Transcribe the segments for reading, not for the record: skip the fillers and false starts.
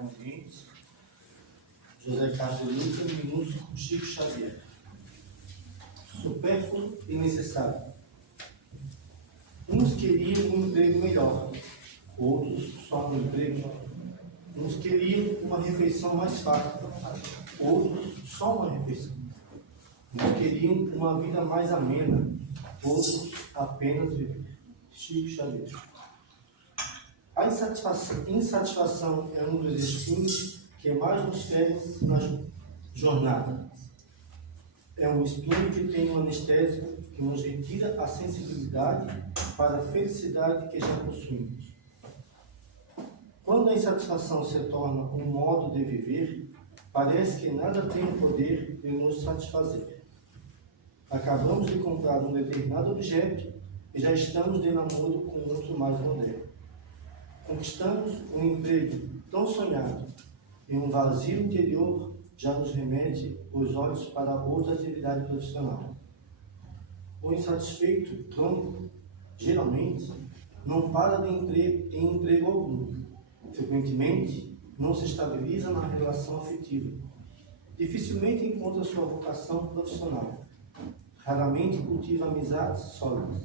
Ambientes, José Castro Luca, minúsculo Chico Xavier. Supérfluo e necessário. Uns queriam um emprego melhor, outros só um emprego. Uns queriam uma refeição mais farta, outros só uma refeição. Uns queriam uma vida mais amena, outros apenas viver. Chico Xavier. A insatisfação é um dos espinhos que mais nos ferem na jornada. É um espinho que tem um anestésico que nos retira a sensibilidade para a felicidade que já possuímos. Quando a insatisfação se torna um modo de viver, parece que nada tem o poder de nos satisfazer. Acabamos de comprar um determinado objeto e já estamos de namoro com outro mais moderno. Conquistamos um emprego tão sonhado e um vazio interior já nos remete os olhos para outra atividade profissional. O insatisfeito crônico, geralmente, não para em emprego algum. Frequentemente, não se estabiliza na relação afetiva. Dificilmente encontra sua vocação profissional. Raramente cultiva amizades sólidas.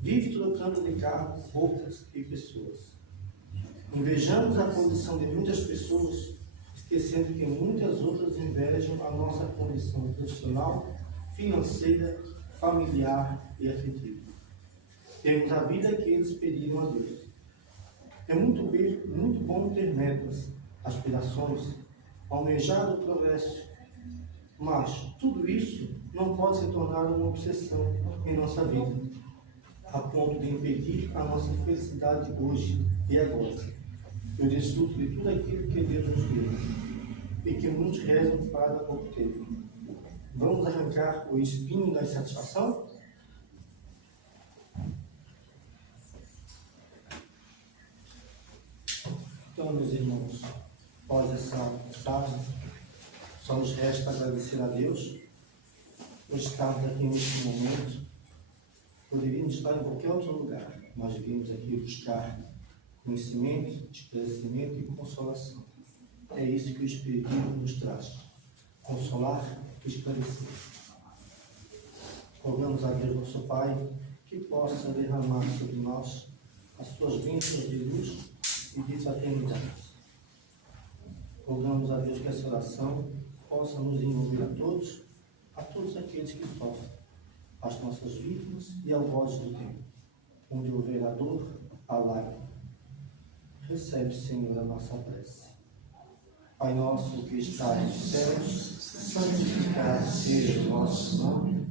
Vive trocando de carros, roupas e pessoas. Invejamos a condição de muitas pessoas, esquecendo que muitas outras invejam a nossa condição profissional, financeira, familiar e afetiva. Temos a vida que eles pediram a Deus. É muito bom ter metas, aspirações, almejar o progresso, mas tudo isso não pode se tornar uma obsessão em nossa vida, a ponto de impedir a nossa felicidade hoje e agora. Eu desfruto de tudo aquilo que Deus nos deu e que muitos rezam para obter. Vamos arrancar o espinho da insatisfação? Então, meus irmãos, após essa mensagem, só nos resta agradecer a Deus por estarmos aqui neste momento. Poderíamos estar em qualquer outro lugar, mas viemos aqui buscar conhecimento, esclarecimento e consolação. É isso que o Espírito nos traz: consolar e esclarecer. Rogamos a Deus, nosso Pai, que possa derramar sobre nós as suas bênçãos de luz e de fraternidade. Rogamos a Deus que essa oração possa nos envolver a todos aqueles que sofrem, as nossas vítimas e algozes do tempo, onde houver a dor, a lágrima. Recebe, Senhor, a nossa prece. Pai nosso que estás nos céus, santificado seja o vosso nome.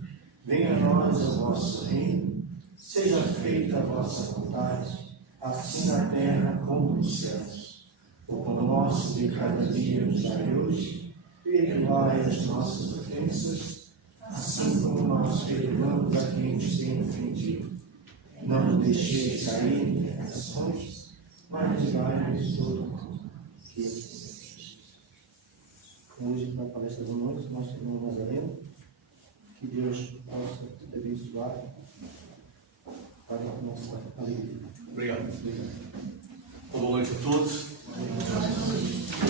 Venha a nós o vosso reino. Seja feita a vossa vontade, assim na terra como nos céus. O pão nosso de cada dia nos dai hoje. Perdoai as nossas ofensas, assim como nós perdoamos a quem nos tem ofendido. Não nos deixeis cair em tentações, mas livrai-nos de todo mal. Que assim seja. Hoje, na palestra da noite, nosso irmão Nazareno, que Deus possa te abençoar para a nossa alegria. Obrigado. Boa noite a todos.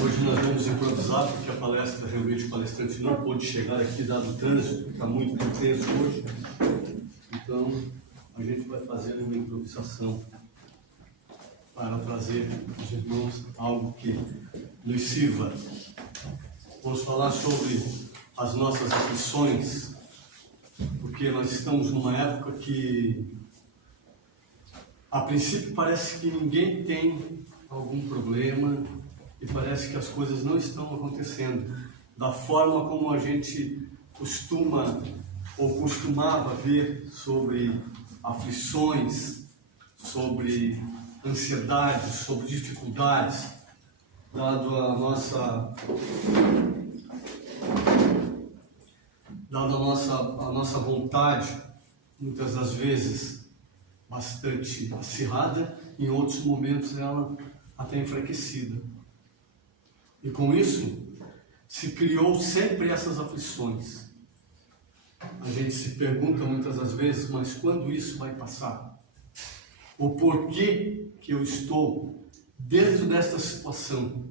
Hoje nós vamos improvisar, porque a palestra, realmente o palestrante não pôde chegar aqui, dado o trânsito, está muito intenso hoje. Então, a gente vai fazer uma improvisação para trazer aos irmãos algo que nos sirva. Vamos falar sobre as nossas aflições, porque nós estamos numa época que, a princípio, parece que ninguém tem algum problema e parece que as coisas não estão acontecendo da forma como a gente costuma ou costumava ver sobre aflições, sobre ansiedades, sobre dificuldades, dado a nossa vontade, muitas das vezes bastante acirrada, em outros momentos ela até enfraquecida. E com isso se criou sempre essas aflições. A gente se pergunta muitas das vezes, mas quando isso vai passar? O porquê que eu estou dentro desta situação,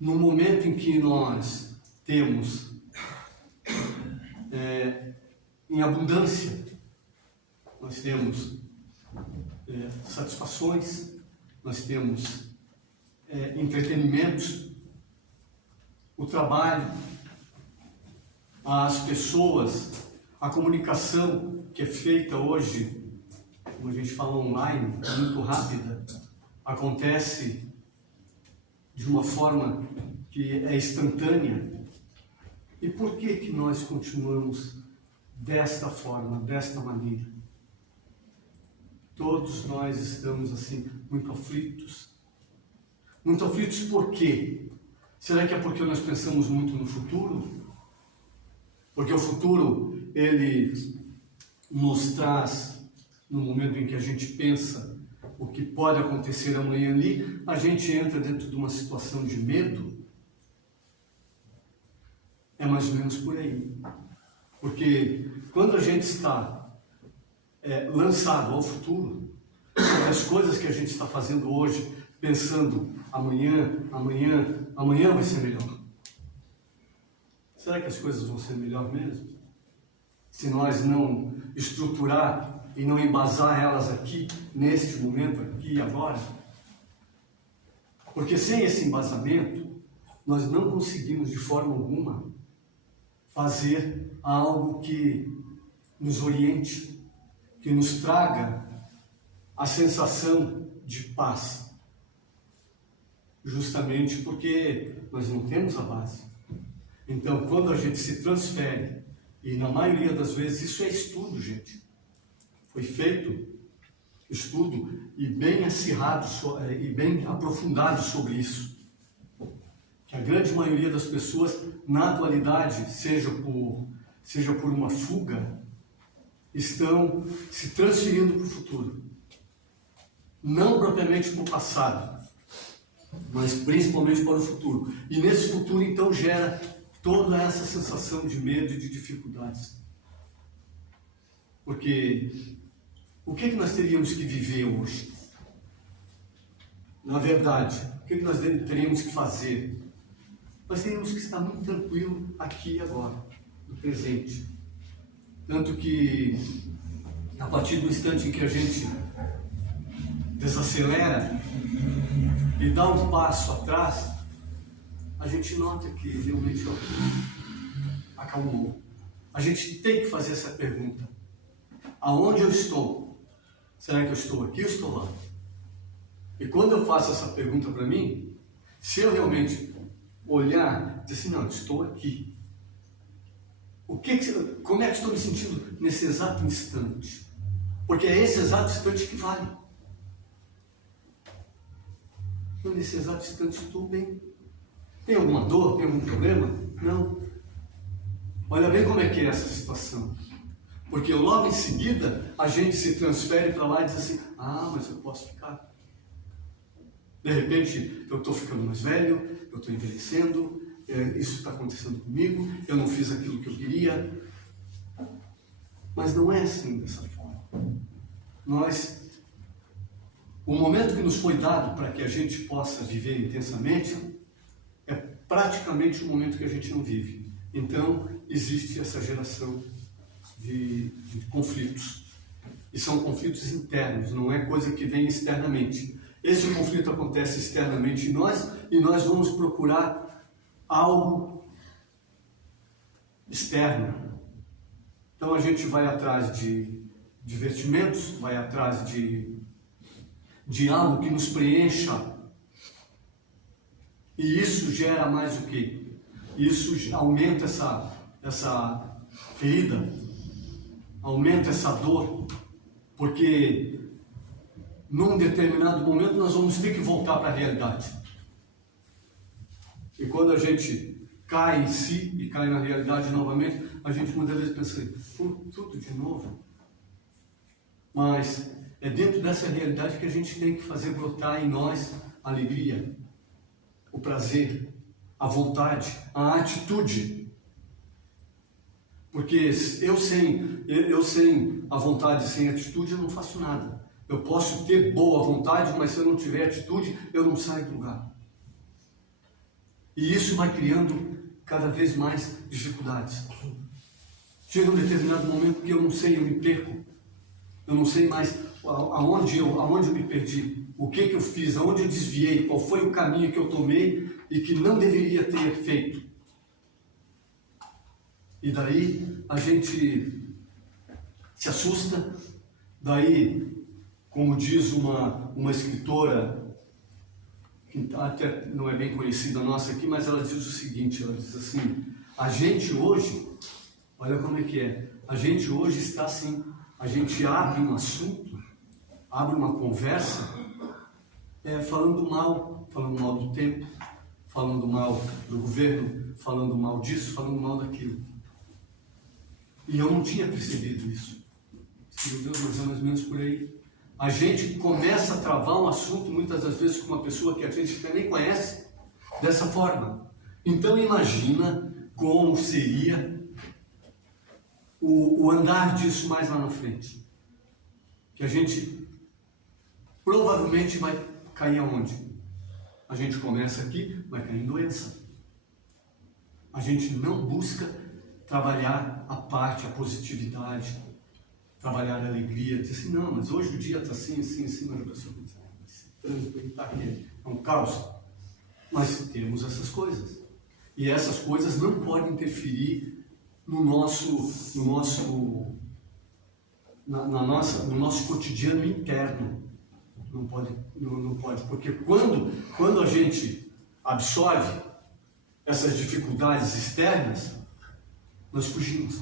no momento em que nós temos em abundância, nós temos satisfações, nós temos entretenimentos, o trabalho, as pessoas, a comunicação que é feita hoje, como a gente fala online, muito rápida, acontece de uma forma que é instantânea. E por que nós continuamos desta forma, desta maneira? Todos nós estamos assim, muito aflitos. Muito aflitos por quê? Será que é porque nós pensamos muito no futuro? Porque o futuro, ele nos traz, no momento em que a gente pensa o que pode acontecer amanhã ali, a gente entra dentro de uma situação de medo. É mais ou menos por aí. Porque quando a gente está lançado ao futuro, as coisas que a gente está fazendo hoje, pensando amanhã vai ser melhor. Será que as coisas vão ser melhor mesmo? Se nós não estruturar e não embasar elas aqui, neste momento, aqui e agora? Porque sem esse embasamento, nós não conseguimos de forma alguma fazer algo que nos oriente, que nos traga a sensação de paz. Justamente porque nós não temos a base. Então, quando a gente se transfere, e na maioria das vezes isso é estudo, gente. Foi feito estudo e bem acirrado e bem aprofundado sobre isso. Que a grande maioria das pessoas, na atualidade, seja por uma fuga, estão se transferindo para o futuro. Não propriamente para o passado, mas principalmente para o futuro. E nesse futuro, então, gera toda essa sensação de medo e de dificuldades. Porque o que nós teríamos que viver hoje? Na verdade, o que nós teríamos que fazer? Nós teríamos que estar muito tranquilo aqui e agora, no presente. Tanto que, a partir do instante em que a gente desacelera e dá um passo atrás, a gente nota que realmente acalmou. A gente tem que fazer essa pergunta: aonde eu estou? Será que eu estou aqui ou estou lá? E quando eu faço essa pergunta para mim, se eu realmente olhar e dizer assim, não, estou aqui. Como é que estou me sentindo nesse exato instante? Porque é esse exato instante que vale. Então, nesse exato instante estou bem. Tem alguma dor? Tem algum problema? Não. Olha bem como é que é essa situação. Porque logo em seguida a gente se transfere para lá e diz assim, mas eu posso ficar. De repente eu estou ficando mais velho, eu estou envelhecendo, isso está acontecendo comigo, eu não fiz aquilo que eu queria. Mas não é assim dessa forma. O momento que nos foi dado para que a gente possa viver intensamente é praticamente o momento que a gente não vive. Então, existe essa geração de conflitos. E são conflitos internos, não é coisa que vem externamente. Esse conflito acontece externamente em nós e nós vamos procurar algo externo. Então, a gente vai atrás de divertimentos, vai atrás de algo que nos preencha. E isso gera mais o quê? Isso aumenta essa ferida, aumenta essa dor, porque num determinado momento nós vamos ter que voltar para a realidade. E quando a gente cai em si e cai na realidade novamente, a gente muitas vezes pensa, tudo de novo. Mas é dentro dessa realidade que a gente tem que fazer brotar em nós a alegria, o prazer, a vontade, a atitude. Porque eu sem a vontade, sem a atitude, eu não faço nada. Eu posso ter boa vontade, mas se eu não tiver atitude, eu não saio do lugar. E isso vai criando cada vez mais dificuldades. Chega um determinado momento que eu não sei, eu me perco. Eu não sei mais aonde eu me perdi, o que eu fiz, aonde eu desviei, qual foi o caminho que eu tomei e que não deveria ter feito. E daí a gente se assusta, daí, como diz uma escritora, que até não é bem conhecida nossa aqui, mas ela diz o seguinte, ela diz assim, a gente hoje, olha como é que é, a gente hoje está assim, a gente abre um assunto, abre uma conversa, falando mal do tempo, falando mal do governo, falando mal disso, falando mal daquilo. E eu não tinha percebido isso. Meu Deus, mas é mais ou menos por aí. A gente começa a travar um assunto, muitas das vezes, com uma pessoa que a gente nem conhece, dessa forma. Então imagina como seria o andar disso mais lá na frente. Que a gente provavelmente vai cair aonde? A gente começa aqui, vai cair em doença. A gente não busca trabalhar a parte, a positividade, trabalhar a alegria, dizer assim, não, mas hoje o dia está assim, mas a pessoa diz, esse trânsito aí está aqui, é um caos. Mas temos essas coisas. E essas coisas não podem interferir no nosso cotidiano interno. Não pode, porque quando a gente absorve essas dificuldades externas, nós fugimos,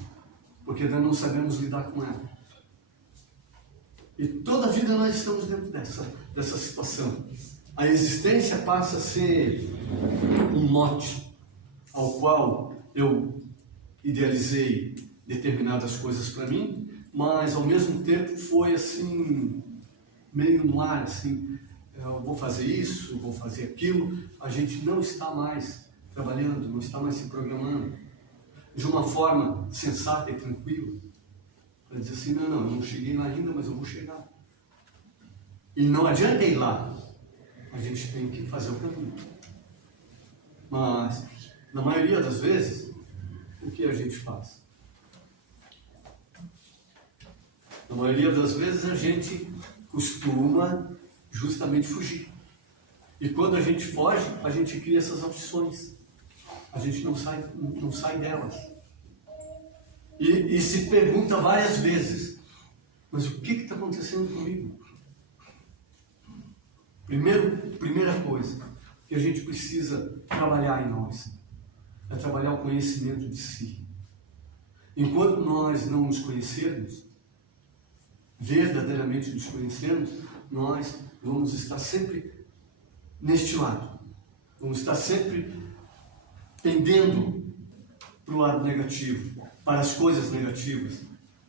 porque nós não sabemos lidar com ela. E toda a vida nós estamos dentro dessa situação. A existência passa a ser um mote ao qual eu idealizei determinadas coisas para mim, mas ao mesmo tempo foi assim, meio no ar, assim, eu vou fazer isso, vou fazer aquilo. A gente não está mais trabalhando, não está mais se programando de uma forma sensata e tranquila, para dizer assim, não, eu não cheguei lá ainda, mas eu vou chegar. E não adianta ir lá, a gente tem que fazer o caminho. Mas, na maioria das vezes, o que a gente faz? Na maioria das vezes a gente costuma justamente fugir. E quando a gente foge, a gente cria essas opções. A gente não sai delas. E se pergunta várias vezes, mas o que está acontecendo comigo? Primeira coisa que a gente precisa trabalhar em nós é trabalhar o conhecimento de si. Enquanto nós não nos conhecermos, verdadeiramente nos conhecermos, nós vamos estar sempre neste lado. Vamos estar sempre pendendo para o lado negativo, para as coisas negativas,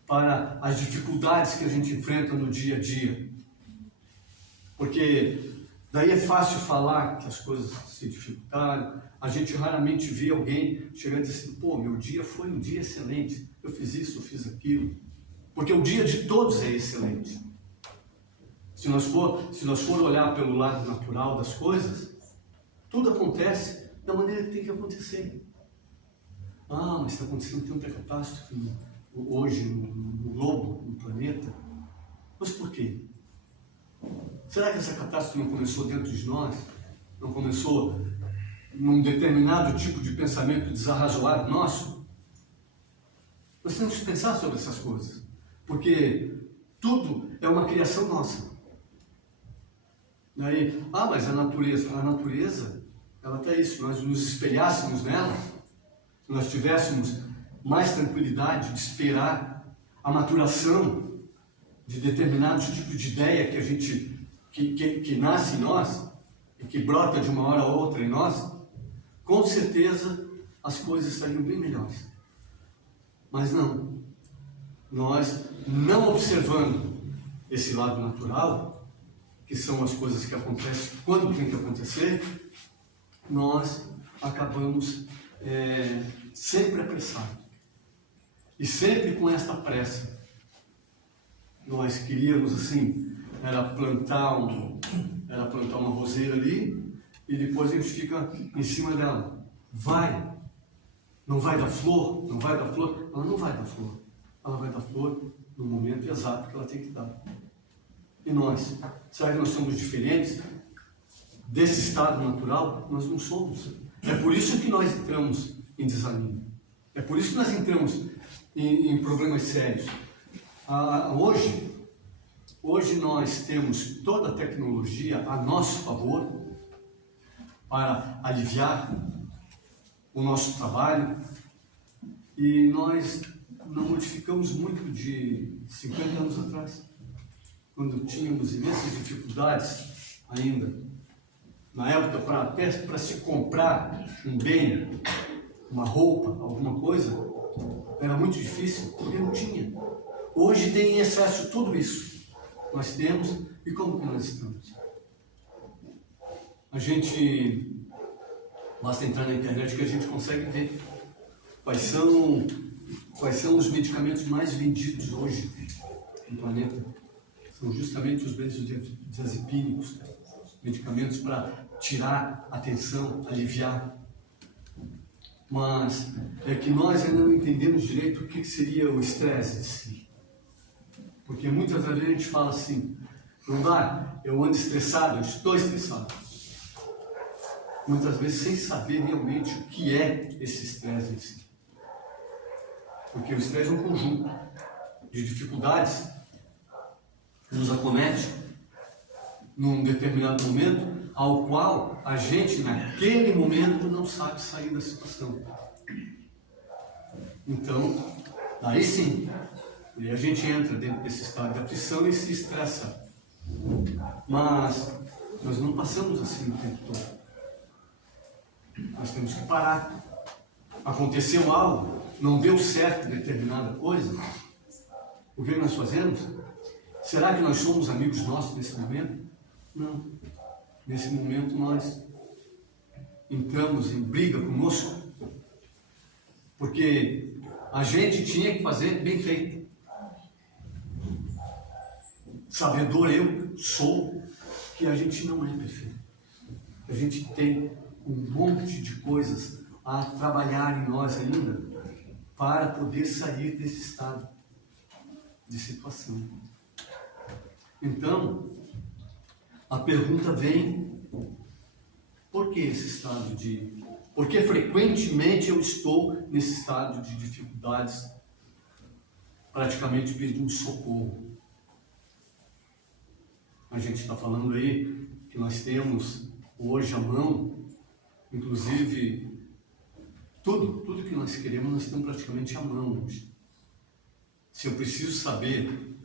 para as dificuldades que a gente enfrenta no dia a dia. Porque daí é fácil falar que as coisas se dificultaram, a gente raramente vê alguém chegando e dizer assim, pô, meu dia foi um dia excelente, eu fiz isso, eu fiz aquilo. Porque o dia de todos é excelente. Se nós for olhar pelo lado natural das coisas, tudo acontece da maneira que tem que acontecer. Ah, mas está acontecendo tanta catástrofe hoje no globo, no planeta. Mas por quê? Será que essa catástrofe não começou dentro de nós? Não começou num determinado tipo de pensamento desarrazoado nosso? Nós temos que pensar sobre essas coisas, porque tudo é uma criação nossa. Daí, mas a natureza, ela está isso, se nós nos espelhássemos nela, se nós tivéssemos mais tranquilidade de esperar a maturação de determinados tipos de ideia que a gente que nasce em nós e que brota de uma hora a outra em nós, com certeza as coisas estariam bem melhores. Mas não. Nós não observando esse lado natural, que são as coisas que acontecem quando tem que acontecer, nós acabamos sempre apressados. E sempre com esta pressa. Nós queríamos, assim, era plantar uma roseira ali e depois a gente fica em cima dela. Não vai dar flor? Não vai dar flor? Ela não vai dar flor. Ela vai dar flor no momento exato que ela tem que dar. E nós? Será que nós somos diferentes desse estado natural? Nós não somos. É por isso que nós entramos em desânimo. É por isso que nós entramos em problemas sérios. Hoje nós temos toda a tecnologia a nosso favor para aliviar o nosso trabalho, e nós não modificamos muito de 50 anos atrás, quando tínhamos imensas dificuldades ainda. Na época, para se comprar um bem, uma roupa, alguma coisa, era muito difícil, porque não tinha. Hoje tem em excesso tudo isso. Nós temos, e como que nós estamos? Basta entrar na internet que a gente consegue ver quais são os medicamentos mais vendidos hoje no planeta. São justamente os benzodiazepínicos, medicamentos para tirar a tensão, aliviar. Mas é que nós ainda não entendemos direito o que seria o estresse em si. Porque muitas vezes a gente fala assim, não dá, eu ando estressado, eu estou estressado. Muitas vezes sem saber realmente o que é esse estresse em si. Porque o estresse é um conjunto de dificuldades que nos acomete num determinado momento, ao qual a gente, naquele momento, não sabe sair da situação. Então, aí sim, e a gente entra dentro desse estado de aflição e se estressa. Mas nós não passamos assim o tempo todo. Nós temos que parar. Aconteceu algo, não deu certo determinada coisa, o que nós fazemos? Será que nós somos amigos nossos nesse momento? Não. Nesse momento nós entramos em briga conosco, porque a gente tinha que fazer bem feito. Sabedor eu sou que a gente não é perfeito. A gente tem um monte de coisas a trabalhar em nós ainda para poder sair desse estado de situação. Então, a pergunta vem: por que esse estado de... Por que frequentemente eu estou nesse estado de dificuldades, praticamente pedindo socorro? A gente está falando aí que nós temos hoje à mão, inclusive, tudo que nós queremos, nós temos praticamente à mão hoje. Se eu preciso saber,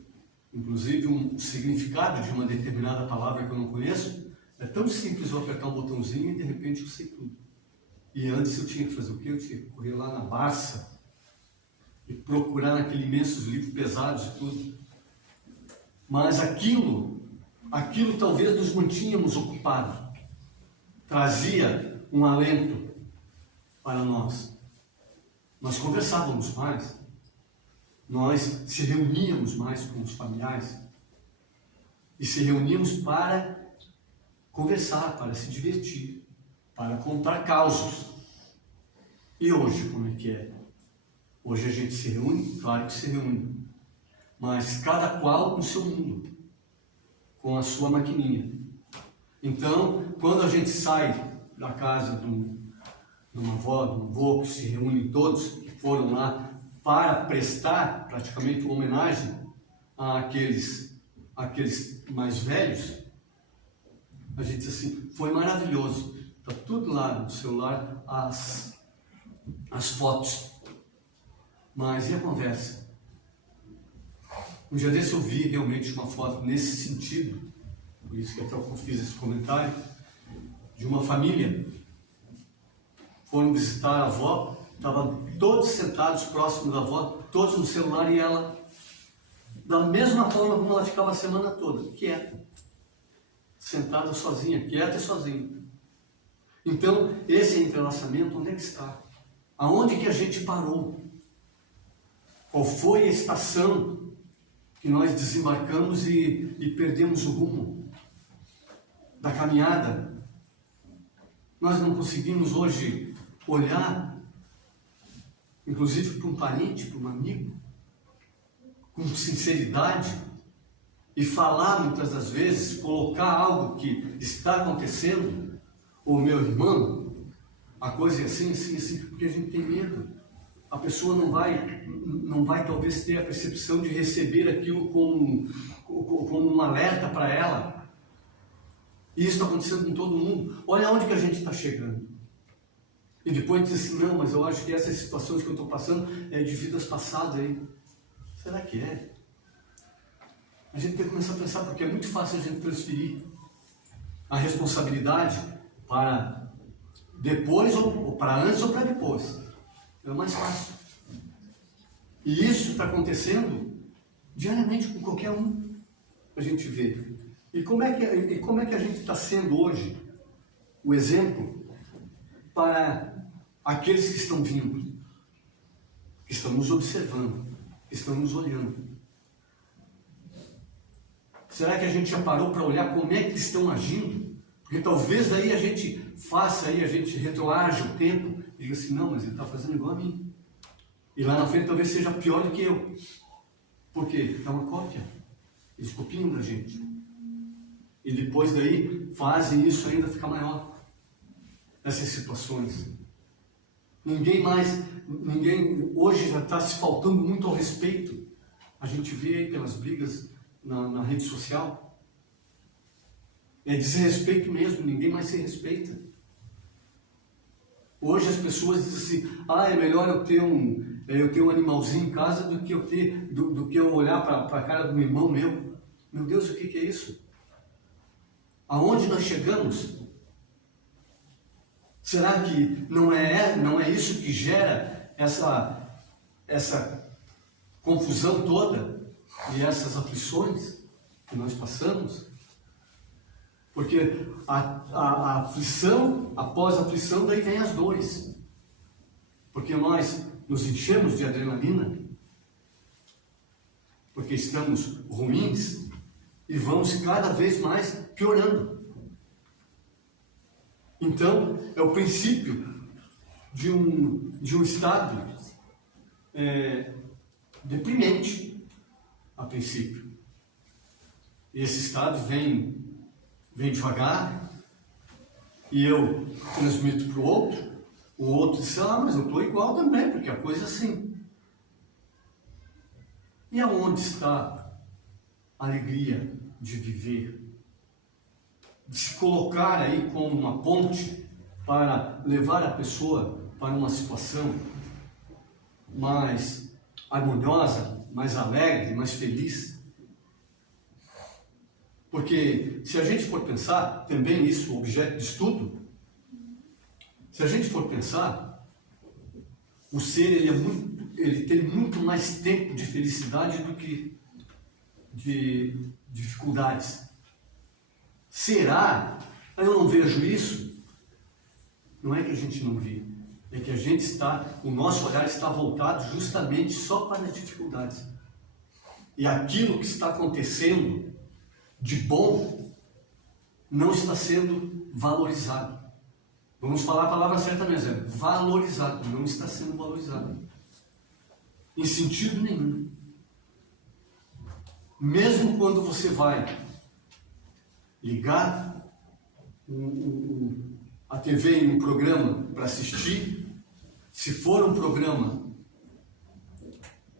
inclusive, um significado de uma determinada palavra que eu não conheço, é tão simples eu apertar um botãozinho e de repente eu sei tudo. E antes eu tinha que fazer o quê? Eu tinha que correr lá na Barça e procurar naqueles imensos livros pesados e tudo. Mas aquilo talvez nos mantínhamos ocupados, trazia um alento para nós. Nós conversávamos mais, nós se reuníamos mais com os familiares e se reuníamos para conversar, para se divertir, para contar causos. E hoje, como é que é? Hoje a gente se reúne, claro que se reúne, mas cada qual no seu mundo, com a sua maquininha. Então, quando a gente sai da casa de uma avó, de um avô, que se reúnem todos, que foram lá para prestar praticamente uma homenagem àqueles mais velhos, a gente diz assim, foi maravilhoso. Está tudo lá no celular, as fotos. Mas e a conversa? Um dia desse eu vi realmente uma foto nesse sentido, por isso que até eu fiz esse comentário, de uma família. Foram visitar a avó, estavam todos sentados próximos da avó, todos no celular, e ela, da mesma forma como ela ficava a semana toda, quieta, sentada sozinha, quieta e sozinha. Então, esse entrelaçamento, onde é que está? Aonde que a gente parou? Qual foi a estação que nós desembarcamos e perdemos o rumo da caminhada. Nós não conseguimos hoje olhar, inclusive para um parente, para um amigo, com sinceridade e falar muitas das vezes, colocar algo que está acontecendo, ou meu irmão, a coisa é assim, assim, assim, porque a gente tem medo. A pessoa não vai talvez ter a percepção de receber aquilo como um alerta para ela. E isso está acontecendo com todo mundo. Olha onde que a gente está chegando. E depois diz assim, não, mas eu acho que essas situações que eu estou passando é de vidas passadas aí. Será que é? A gente tem que começar a pensar, porque é muito fácil a gente transferir a responsabilidade para depois, ou para antes ou para depois. É o mais fácil. E isso está acontecendo diariamente com qualquer um. A gente vê. E como é que a gente está sendo hoje o exemplo para aqueles que estão vindo, que estão nos observando, que estão nos olhando? Será que a gente já parou para olhar como é que eles estão agindo? Porque talvez daí a gente faça aí, a gente retroaja o tempo e diga assim, não, mas ele está fazendo igual a mim. E lá na frente talvez seja pior do que eu. Por quê? É uma cópia. Eles copiam da gente. E depois daí fazem isso ainda ficar maior. Essas situações. Ninguém hoje já está se faltando muito ao respeito. A gente vê aí pelas brigas na rede social. É desrespeito mesmo, ninguém mais se respeita. Hoje as pessoas dizem assim, é melhor eu ter um animalzinho em casa do que eu olhar para a cara do meu irmão meu. Meu Deus, o que é isso? Aonde nós chegamos? Será que não é isso que gera essa confusão toda e essas aflições que nós passamos? Porque a aflição, após a aflição, daí vem as dores. Porque nós nos enchemos de adrenalina, porque estamos ruins e vamos cada vez mais piorando. Então, é o princípio de um estado deprimente, a princípio. E esse estado vem devagar, e eu transmito para o outro diz, mas eu estou igual também, porque a coisa é assim. E aonde está a alegria de viver? De se colocar aí como uma ponte para levar a pessoa para uma situação mais harmoniosa, mais alegre, mais feliz. Porque se a gente for pensar, também isso, objeto de estudo, se a gente for pensar, o ser ele tem muito mais tempo de felicidade do que de dificuldades. Será? Eu não vejo isso. Não é que a gente não vê, é que o nosso olhar está voltado justamente só para as dificuldades. E aquilo que está acontecendo de bom não está sendo valorizado. Vamos falar a palavra certa mesmo, é valorizado, não está sendo valorizado. Em sentido nenhum. Mesmo quando você vai ligar a TV em um programa para assistir, se for um programa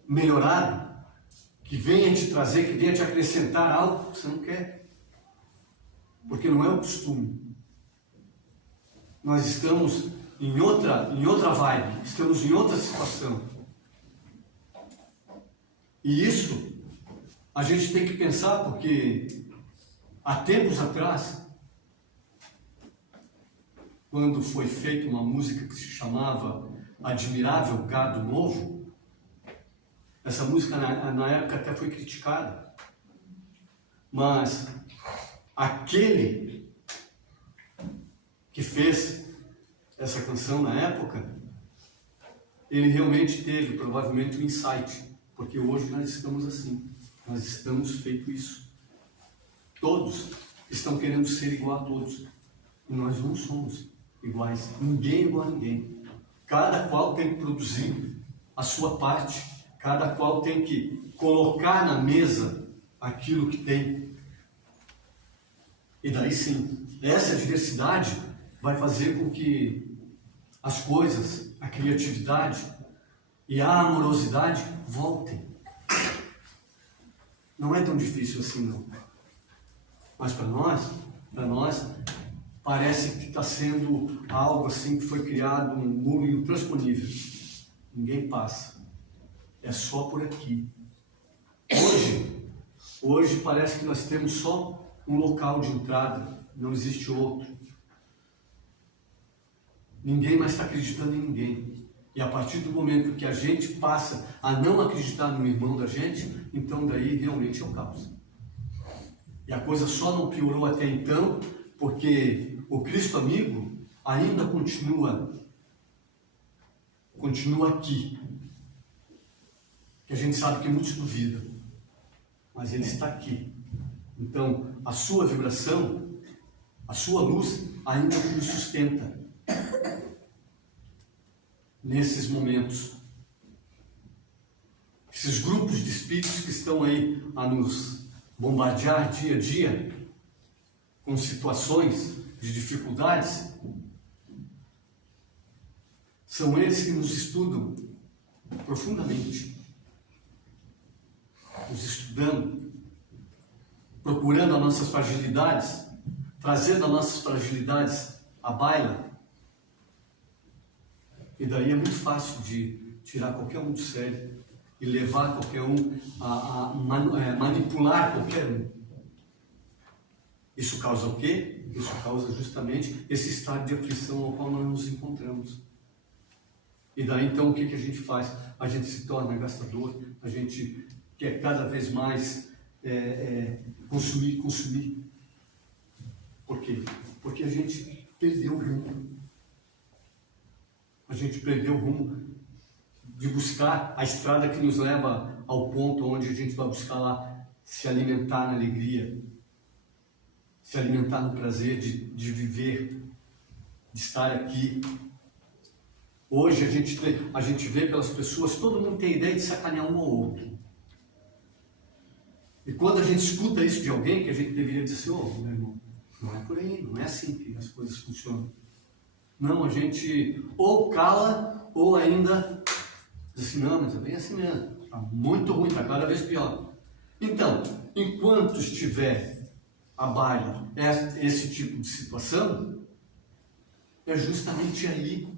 melhorado, que venha te trazer, que venha te acrescentar algo, você não quer. Porque não é o costume. Nós estamos em outra vibe, estamos em outra situação. E isso a gente tem que pensar, porque há tempos atrás, quando foi feita uma música que se chamava Admirável Gado Novo, essa música na época até foi criticada, mas aquele que fez essa canção na época, ele realmente teve provavelmente um insight, porque hoje nós estamos assim, Nós estamos feito isso. Todos estão querendo ser igual a todos. E nós não somos iguais. Ninguém é igual a ninguém. Cada qual tem que produzir a sua parte. Cada qual tem que colocar na mesa aquilo que tem. E daí sim, essa diversidade vai fazer com que as coisas, a criatividade e a amorosidade voltem. Não é tão difícil assim, não. Mas para nós, parece que está sendo algo assim que foi criado, um muro intransponível. Ninguém passa. É só por aqui. Hoje parece que nós temos só um local de entrada, não existe outro. Ninguém mais está acreditando em ninguém. E a partir do momento que a gente passa a não acreditar no irmão da gente, então daí realmente é o caos. E a coisa só não piorou até então, porque o Cristo amigo ainda continua aqui. Que a gente sabe que muitos duvidam, mas ele está aqui. Então, a sua vibração, a sua luz ainda nos sustenta nesses momentos. Esses grupos de espíritos que estão aí a nos bombardear dia a dia com situações de dificuldades, são eles que nos estudam profundamente, nos estudando, procurando as nossas fragilidades, trazendo as nossas fragilidades à baila. E daí é muito fácil de tirar qualquer um do sério e levar qualquer um a manipular qualquer um. Isso causa o quê? Isso causa justamente esse estado de aflição ao qual nós nos encontramos. E daí então o que a gente faz? A gente se torna gastador, a gente quer cada vez mais consumir. Por quê? Porque a gente perdeu o rumo. A gente perdeu o rumo de buscar a estrada que nos leva ao ponto onde a gente vai buscar lá se alimentar na alegria, se alimentar no prazer de viver, de estar aqui. Hoje a gente vê pelas pessoas, todo mundo tem ideia de sacanear um ao outro. E quando a gente escuta isso de alguém, que a gente deveria dizer assim, meu irmão, não é por aí, não é assim que as coisas funcionam. Não, a gente ou cala, ou ainda diz assim, não, mas é bem assim mesmo. Está muito ruim, está cada vez pior. Então, enquanto estiver a baila esse tipo de situação, é justamente aí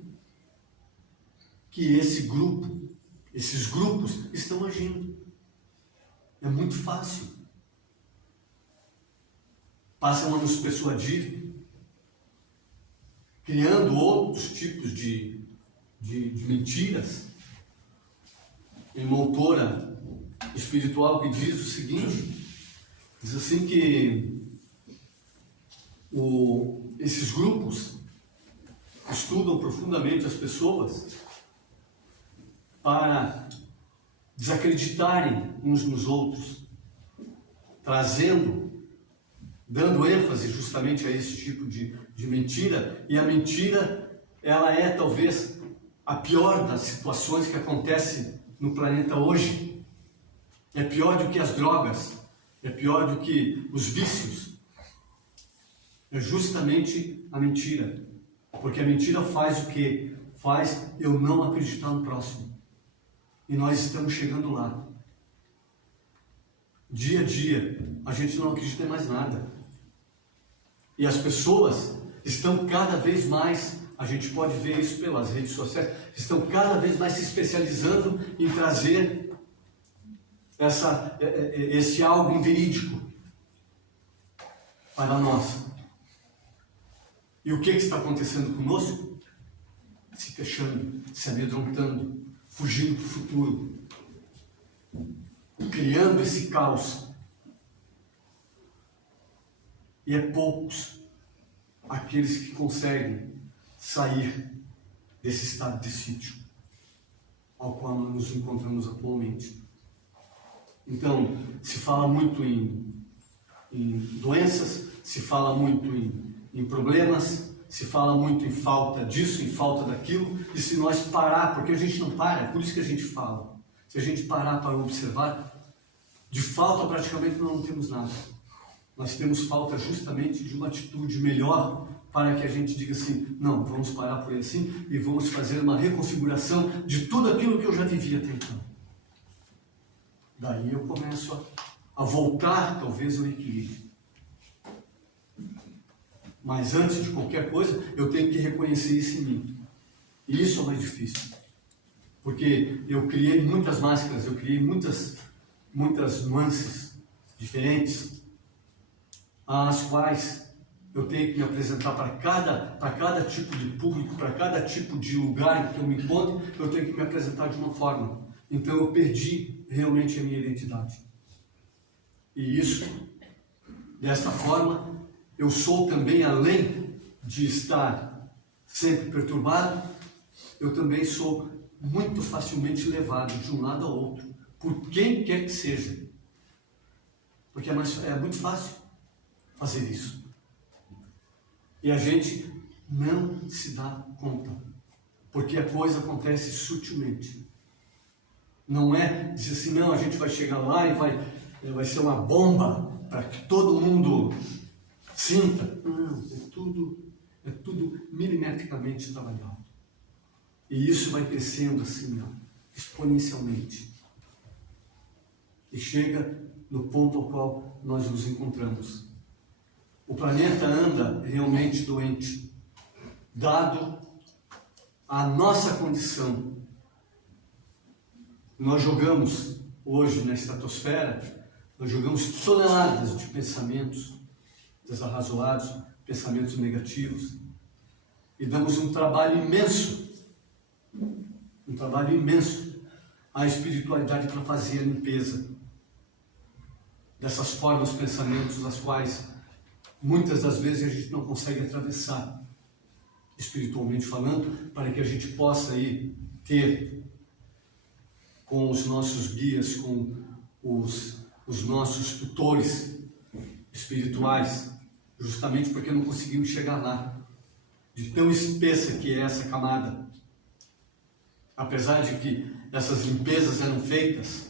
que esses grupos estão agindo. É muito fácil. Passam a nos persuadir, criando outros tipos de mentiras, em uma autora espiritual que diz o seguinte, diz assim que esses grupos estudam profundamente as pessoas para desacreditarem uns nos outros, dando ênfase justamente a esse tipo de mentira, e a mentira, ela é talvez a pior das situações que acontecem no planeta hoje. É pior do que as drogas, é pior do que os vícios. É justamente a mentira, porque a mentira faz o quê? Faz eu não acreditar no próximo. E nós estamos chegando lá. Dia a dia, a gente não acredita em mais nada. E as pessoas estão cada vez mais, a gente pode ver isso pelas redes sociais, estão cada vez mais se especializando em trazer esse algo inverídico para nós. E o que está acontecendo conosco? Se fechando, se amedrontando, fugindo do futuro, criando esse caos. E é poucos aqueles que conseguem sair desse estado de sítio ao qual nós nos encontramos atualmente. Então, se fala muito em doenças, se fala muito em problemas, se fala muito em falta disso, em falta daquilo, e se nós parar, porque a gente não para, é por isso que a gente fala, se a gente parar para observar, de falta praticamente não temos nada. Nós temos falta justamente de uma atitude melhor para que a gente diga assim, não, vamos parar por aí assim e vamos fazer uma reconfiguração de tudo aquilo que eu já vivia até então. Daí eu começo a voltar, talvez, ao equilíbrio. Mas antes de qualquer coisa, eu tenho que reconhecer isso em mim. E isso é o mais difícil. Porque eu criei muitas máscaras, eu criei muitas nuances diferentes, às quais eu tenho que me apresentar para cada tipo de público, para cada tipo de lugar que eu me encontro, eu tenho que me apresentar de uma forma. Então eu perdi realmente a minha identidade. E isso, desta forma, eu sou também, além de estar sempre perturbado, eu também sou muito facilmente levado de um lado ao outro, por quem quer que seja. Porque é muito fácil fazer isso. E a gente não se dá conta, porque a coisa acontece sutilmente. Não é dizer assim, não, a gente vai chegar lá e vai ser uma bomba para que todo mundo sinta. Não, é tudo milimetricamente trabalhado. E isso vai crescendo assim, exponencialmente. E chega no ponto ao qual nós nos encontramos. O planeta anda realmente doente, dado a nossa condição. Nós jogamos hoje na estratosfera, nós jogamos toneladas de pensamentos desarrazoados, pensamentos negativos, e damos um trabalho imenso à espiritualidade para fazer a limpeza dessas formas, pensamentos, as quais muitas das vezes a gente não consegue atravessar, espiritualmente falando, para que a gente possa aí ter com os nossos guias, com os nossos tutores espirituais, justamente porque não conseguimos chegar lá, de tão espessa que é essa camada. Apesar de que essas limpezas eram feitas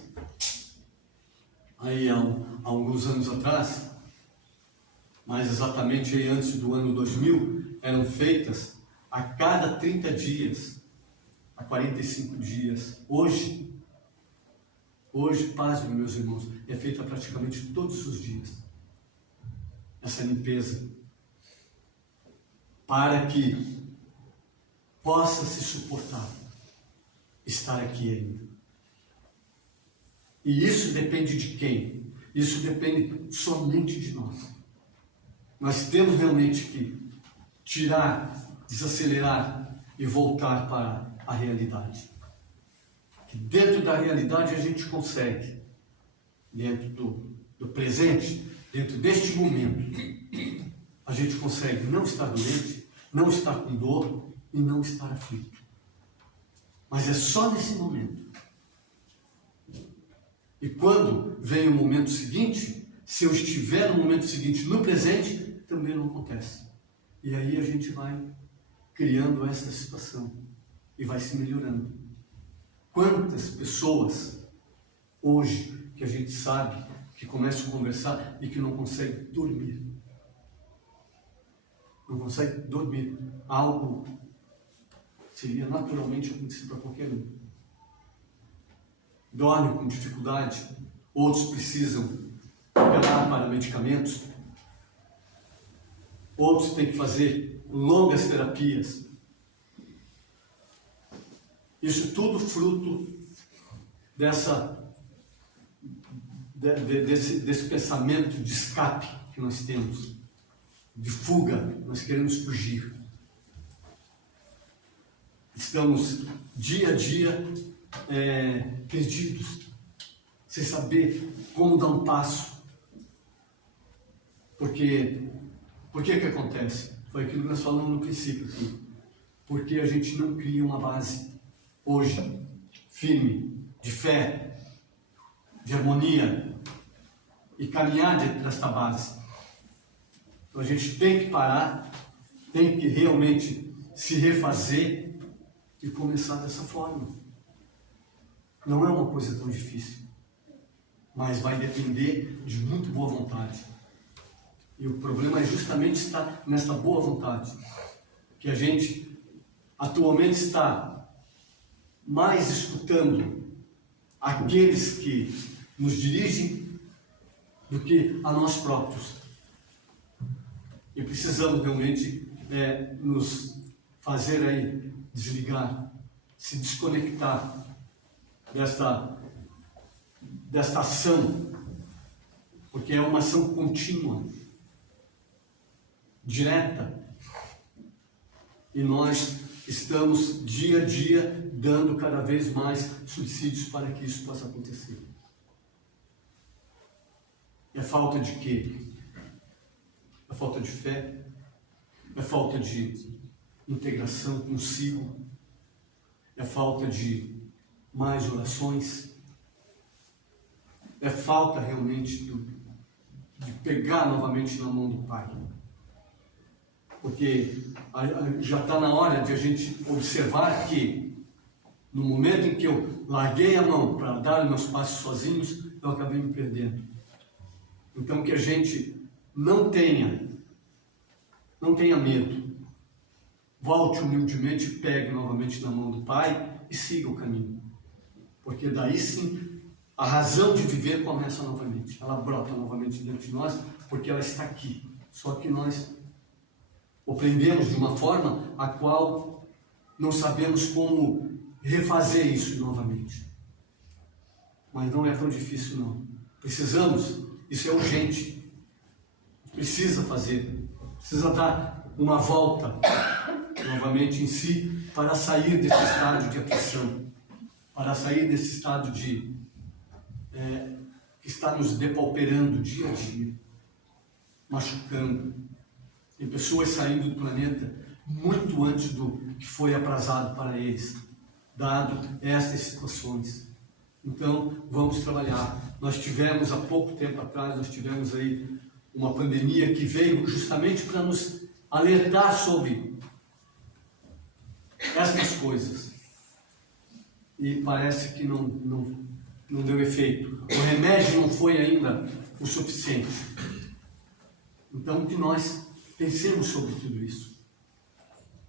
aí há alguns anos atrás, mais exatamente aí antes do ano 2000, eram feitas a cada 30 dias, a 45 dias. Hoje, pasmem, meus irmãos, é feita praticamente todos os dias essa limpeza, para que possa se suportar estar aqui ainda. E isso depende de quem? Isso depende somente de nós. Nós temos realmente que tirar, desacelerar e voltar para a realidade. Que dentro da realidade a gente consegue, dentro do presente, dentro deste momento, a gente consegue não estar doente, não estar com dor e não estar aflito. Mas é só nesse momento. E quando vem o momento seguinte, se eu estiver no momento seguinte no presente, também não acontece. E aí a gente vai criando essa situação e vai se melhorando. Quantas pessoas hoje que a gente sabe que começam a conversar e que não conseguem dormir? Não conseguem dormir. Algo seria naturalmente acontecer para qualquer um. Dormem com dificuldade, outros precisam apelar para medicamentos, outros têm que fazer longas terapias. Isso tudo fruto desse pensamento de escape que nós temos, de fuga, nós queremos fugir. Estamos dia a dia perdidos, sem saber como dar um passo. Por que acontece? Foi aquilo que nós falamos no princípio aqui. Porque a gente não cria uma base hoje firme, de fé, de harmonia e caminhar dentro desta base. Então a gente tem que parar, tem que realmente se refazer e começar dessa forma. Não é uma coisa tão difícil, mas vai depender de muito boa vontade. E o problema é justamente estar nessa boa vontade, que a gente atualmente está mais escutando aqueles que nos dirigem do que a nós próprios. E precisamos realmente nos fazer aí desligar, se desconectar desta ação, porque é uma ação contínua, direta, e nós estamos dia a dia dando cada vez mais subsídios para que isso possa acontecer. É falta de quê? É falta de fé? É falta de integração consigo? É falta de mais orações? É falta realmente de pegar novamente na mão do Pai? Porque já está na hora de a gente observar que no momento em que eu larguei a mão para dar meus passos sozinhos, eu acabei me perdendo. Então que a gente não tenha medo. Volte humildemente, pegue novamente na mão do Pai e siga o caminho. Porque daí sim a razão de viver começa novamente. Ela brota novamente dentro de nós, porque ela está aqui. Só que nós o prendemos de uma forma a qual não sabemos como refazer isso novamente. Mas não é tão difícil não. Precisamos, isso é urgente. Precisa fazer, precisa dar uma volta novamente em si para sair desse estado de aflição, para sair desse estado que está nos depauperando dia a dia, machucando. Tem pessoas saindo do planeta muito antes do que foi aprazado para eles, dado estas situações. Então, vamos trabalhar. Nós tivemos, há pouco tempo atrás, aí uma pandemia que veio justamente para nos alertar sobre essas coisas. E parece que não deu efeito. O remédio não foi ainda o suficiente. Então, que nós pensemos sobre tudo isso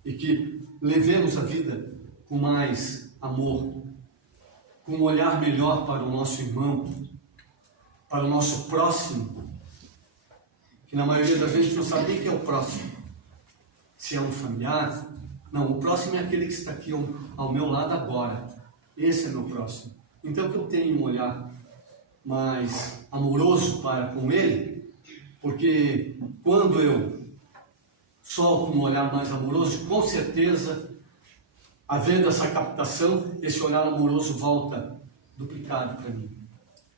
e que levemos a vida com mais amor, com um olhar melhor para o nosso irmão, para o nosso próximo, que na maioria das vezes não sabe nem quem é o próximo, se é um familiar. Não, o próximo é aquele que está aqui ao meu lado agora. Esse é meu próximo. Então que eu tenha um olhar mais amoroso para com ele, porque quando eu solto um olhar mais amoroso, com certeza, havendo essa captação, esse olhar amoroso volta duplicado para mim.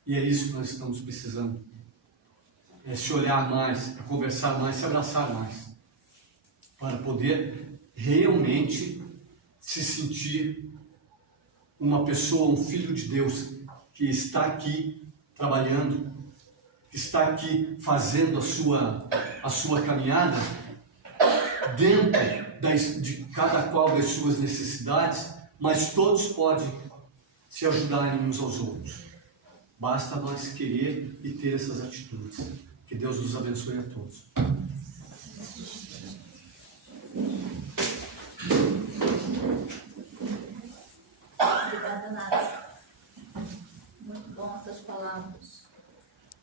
E é isso que nós estamos precisando. É se olhar mais, é conversar mais, se abraçar mais, para poder realmente se sentir uma pessoa, um filho de Deus, que está aqui trabalhando, que está aqui fazendo a sua caminhada, dentro de cada qual das suas necessidades, mas todos podem se ajudarem uns aos outros. Basta nós querer e ter essas atitudes. Que Deus nos abençoe a todos. Obrigada, Nádia. Muito bom essas palavras.